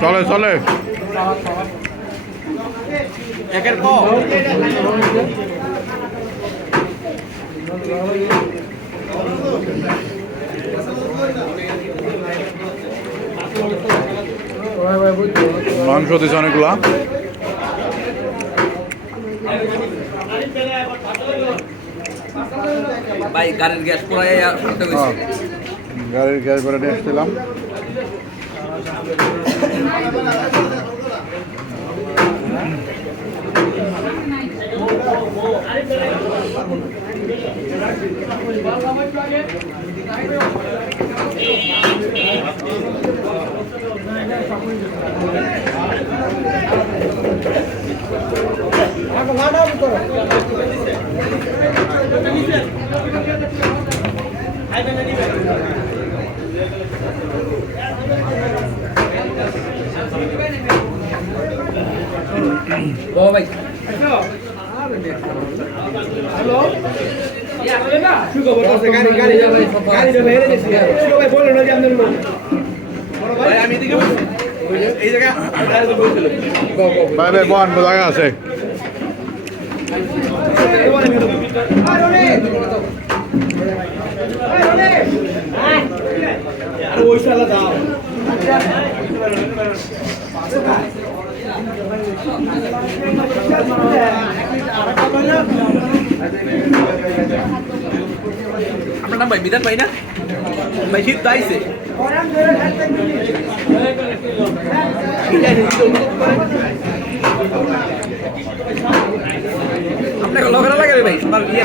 চলে চলে। একের ক? মাংস দিচ্ছে অনেকগুলা। ভাই গাড়ির গ্যাস শান্ত হ্যাঁ। গাড়ির গ্যাস ভরে নিয়ে ও ভাই ভাই বন জায়গা আছে দাও আপনার নাম ভাই? বিধান ভাই না? ভাই, শীত তো আইছে। আপনাকে লগরা লাগাবে ভাই? তোমার ইয়ে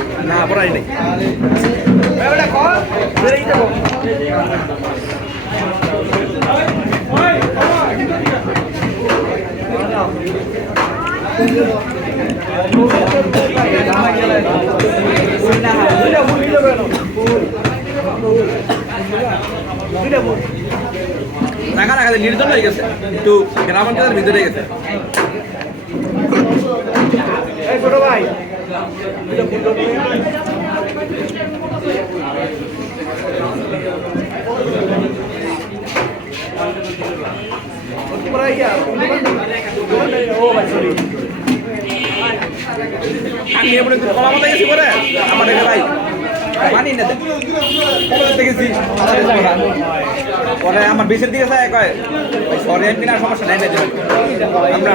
না পুরানি নেই। টাকা রাখা নির্জন হয়ে গেছে একটু গ্রামাঞ্চলের ভিতরে গেছে। ছোট ভাই। আমার মানি বিশের দিকে কয় সরি আর সমস্যা নাই আমরা